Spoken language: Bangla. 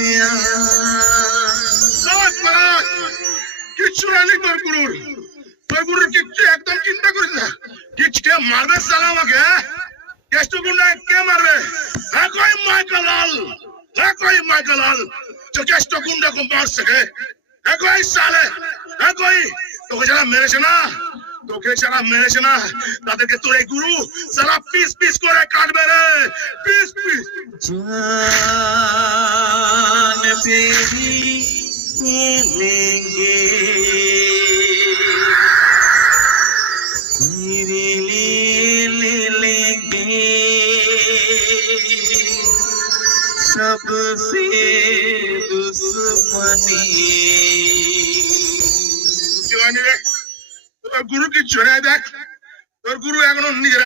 প্यार किच्छु नहीं তোর গুরুর কিচ্ছু একদম চিন্তা করিস না কিচ্ছু মারবে সালা আমাকে কেষ্ট গুন্ডা কে মারবে হ্যাঁ কই মাইকেলাল जो কেষ্ট গুন্ডা को मार सके হ্যাঁ কই সালে হ্যাঁ কই তোকে যারা মেরেছে না তাদেরকে তোর এই গুরু সালা পিস পিস করে কাটবে রে পিস পিস जान पे ही लेंगे मेरे लिए ले लेंगे सबसे दुश्मनी তোর গুরু কি চড়ে দেখ তোর গুরু এখনো নিজের